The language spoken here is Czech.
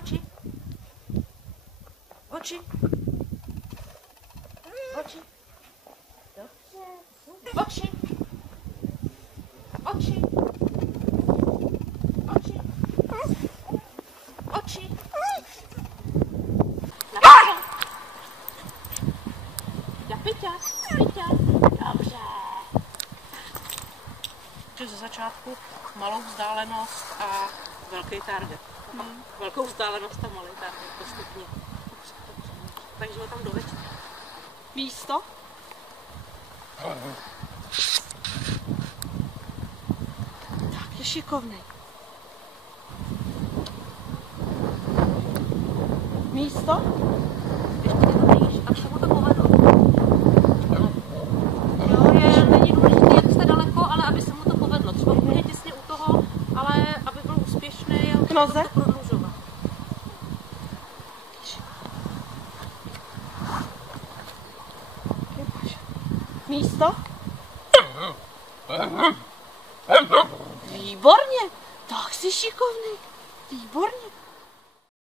Oči. Oči. Oči. Dobře. Oči. Oči. Oči. Oči. Na Piťa. Piťa. Dobře. Ze začátku malou vzdálenost a velký target. Velkou vzdálenost a malý target postupně. Takže ho tam doveďte. Místo. Tak, je šikovnej. Místo. Ještě to nejíš, aby se mu to povedlo. Jo, není důležité, jak jste daleko, ale aby se mu to povedlo. Třeba úplně těsně u toho, ale aby byl úspěšný a noze to prodlužovat. Místo? Výborně! Tak jsi šikovný. Výborně.